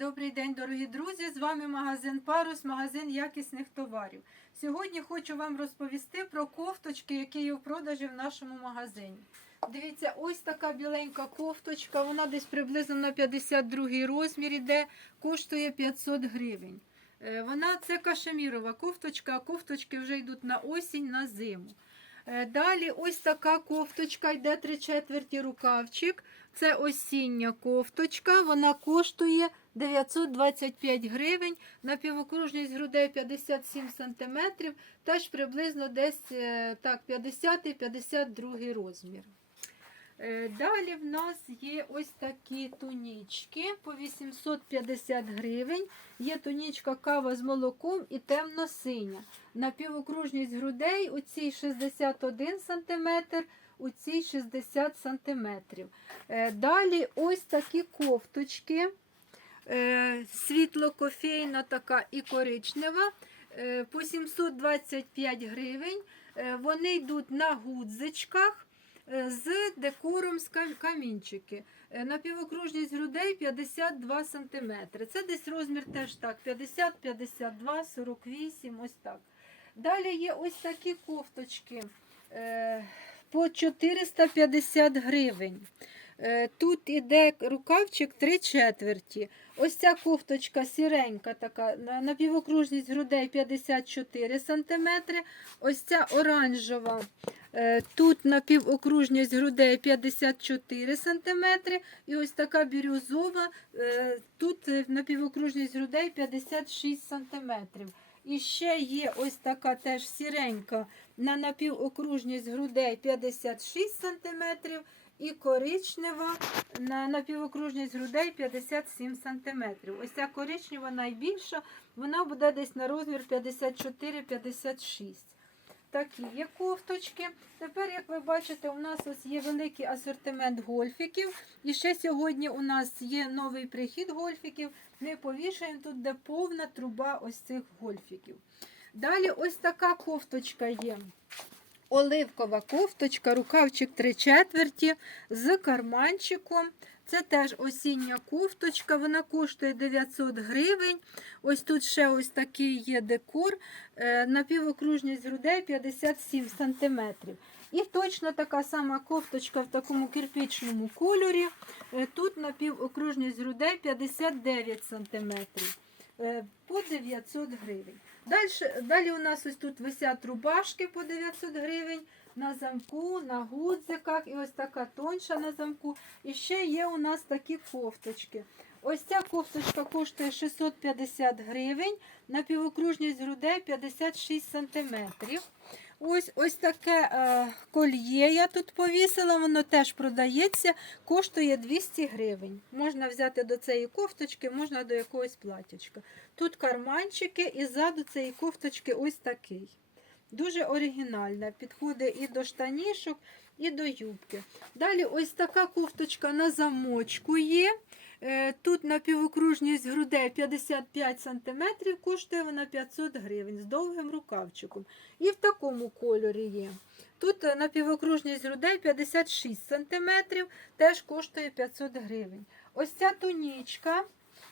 Добрий день, дорогі друзі! З вами магазин Парус, магазин якісних товарів. Сьогодні хочу вам розповісти про кофточки, які є в продажі в нашому магазині. Дивіться, ось така біленька кофточка, вона десь приблизно на 52 розмір іде, коштує 500 гривень. Е, Вона це кашемірова кофточка, а кофточки вже йдуть на осінь, на зиму. Е, Далі ось така кофточка, йде 3 четверті рукавчик. Це осіння кофточка, вона коштує 925 гривень, напівокружність грудей 57 см, теж приблизно десь е, так, 50-52 розмір. Е, Далі в нас є ось такі тунічки по 850 гривень. Є тунічка кава з молоком і темно-синя. Напівокружність грудей у цій 61 см, у цій 60 см. Е, Далі ось такі кофточки. Е, Світло-кофейна така і коричнева. е, По 725 гривень. Е, Вони йдуть на гудзичках з декором з камінчики. Напівокружність грудей 52 см. Це десь розмір теж так: 50, 52, 48, ось так. Далі є ось такі кофточки по 450 гривень. Е, Тут іде рукавчик 3 четверті. Ось ця кофточка сіренька, така, на- напівокружність грудей 54 см. Ось ця оранжева. е, Тут напівокружність грудей 54 см. І ось така бірюзова. е, Тут напівокружність грудей 56 см. І ще є ось така теж сіренька на напівокружність грудей 56 см. І коричнева на напівокружність грудей 57 см. Ось ця коричнева найбільша, вона буде десь на розмір 54-56. Такі є кофточки. Тепер, як ви бачите, у нас ось є великий асортимент гольфіків. І ще сьогодні у нас є новий прихід гольфіків. Ми повішаємо тут, де повна труба ось цих гольфіків. Далі ось така кофточка є. Оливкова кофточка, рукавчик 3 четверті з карманчиком. Це теж осіння кофточка, вона коштує 900 гривень. Ось тут ще ось такий є декор. Е, Напівокружність грудей 57 см. І точно така сама кофточка в такому кирпічному кольорі. Е, Тут напівокружність грудей 59 см. По 900 гривень. Далі, далі у нас ось тут висять рубашки по 900 гривень на замку, на гудзиках і ось така тонша на замку. І ще є у нас такі кофточки. Ось ця кофточка коштує 650 гривень, на півокружність грудей 56 сантиметрів. Ось ось таке е, кольє я тут повісила, воно теж продається, коштує 200 гривень. Можна взяти до цієї кофточки, можна до якогось платячка. Тут карманчики і ззаду цієї кофточки ось такий. Дуже оригінальна. Підходить і до штанішок, і до юбки. Далі ось така кофточка на замочку є. Е, Тут напівокружність грудей 55 см, коштує вона 500 гривень з довгим рукавчиком. І в такому кольорі є. Тут е, напівокружність грудей 56 см, теж коштує 500 гривень. Ось ця тунічка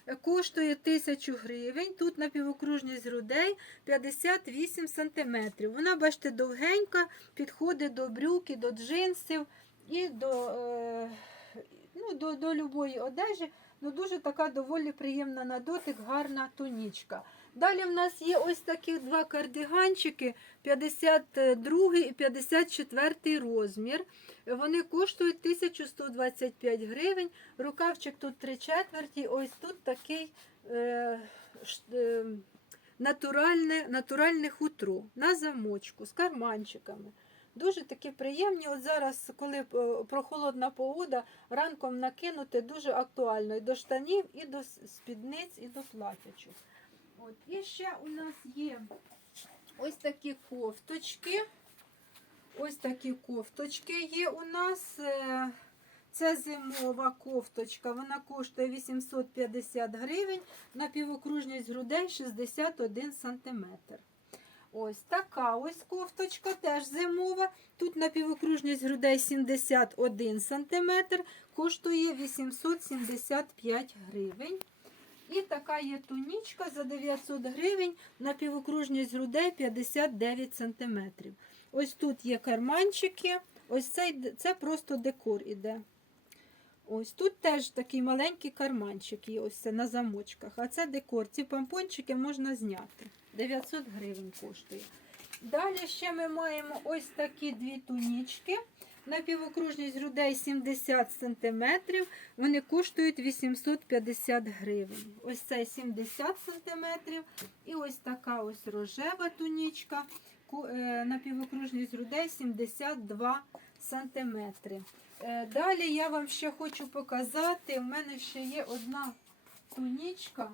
е, коштує 1000 гривень. Тут напівокружність грудей 58 см. Вона, бачите, довгенька, підходить до брюки, до джинсів і до, е, ну, до, до любої одежі. Ну, дуже така доволі приємна на дотик, гарна тунічка. Далі в нас є ось такі два кардиганчики 52 і 54 розмір. Вони коштують 1125 гривень. Рукавчик тут 3 четверті. Ось тут такий е, е, натуральне, натуральне хутро на замочку з карманчиками. Дуже такі приємні. От зараз, коли е, прохолодна погода, ранком накинути дуже актуально і до штанів, і до спідниць, і до платячок. От. І ще у нас є ось такі кофточки. Ось такі кофточки є у нас. е, Це зимова кофточка, вона коштує 850 гривень, напівокружність грудей 61 см. Ось така ось кофточка, теж зимова. Тут напівокружність грудей 71 см, коштує 875 гривень. І така є тунічка за 900 гривень на півокружність грудей 59 см. Ось тут є карманчики. Ось цей, це просто декор іде. Ось тут теж такий маленький карманчик є, ось це на замочках. А це декор. Ці помпончики можна зняти. 900 гривень коштує. Далі ще ми маємо ось такі дві тунічки. На півокружність грудей 70 см. Вони коштують 850 гривень. Ось цей 70 см. І ось така ось рожева тунічка. Е, На півокружність грудей 72 см. Е, Далі я вам ще хочу показати. У мене ще є одна тунічка,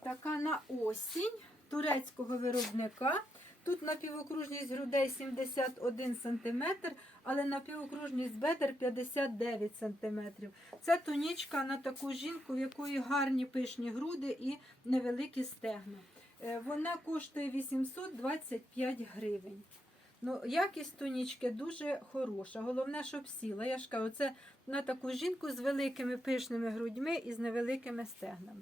така на осінь турецького виробника. Тут на півокружність грудей 71 см, але на півокружність бедер 59 см. Це тунічка на таку жінку, в якої гарні пишні груди і невеликі стегна. Е, Вона коштує 825 гривень. Ну, якість тунічки дуже хороша. Головне, щоб сіла. Я ж кажу, це на таку жінку з великими пишними грудьми і з невеликими стегнами.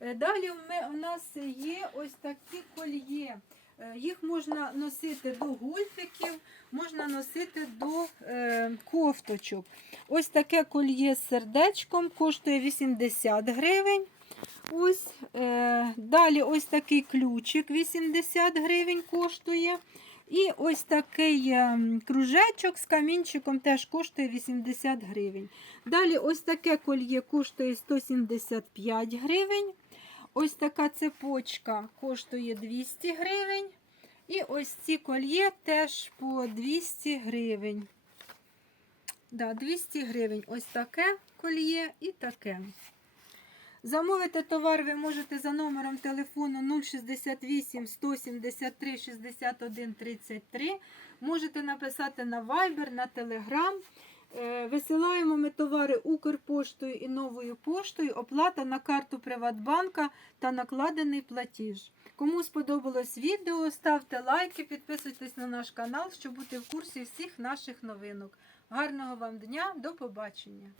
Е, Далі у нас є ось такі кольє. Е, Їх можна носити до гульфиків, можна носити до е, кофточок. Ось таке кольє з сердечком коштує 80 гривень. Ось, е, далі ось такий ключик 80 гривень коштує. І ось такий ем, кружечок з камінчиком теж коштує 80 гривень. Далі ось таке кольє коштує 175 гривень. Ось така цепочка коштує 200 гривень. І ось ці кольє теж по 200 гривень. Да, 200 гривень. Ось таке кольє і таке. Замовити товар ви можете за номером телефону 068 173 61 33. Можете написати на Viber, на Telegram. Е, Висилаємо ми товари Укрпоштою і новою поштою. Оплата на карту Приватбанка та накладений платіж. Кому сподобалось відео, ставте лайки, підписуйтесь на наш канал, щоб бути в курсі всіх наших новинок. Гарного вам дня, до побачення!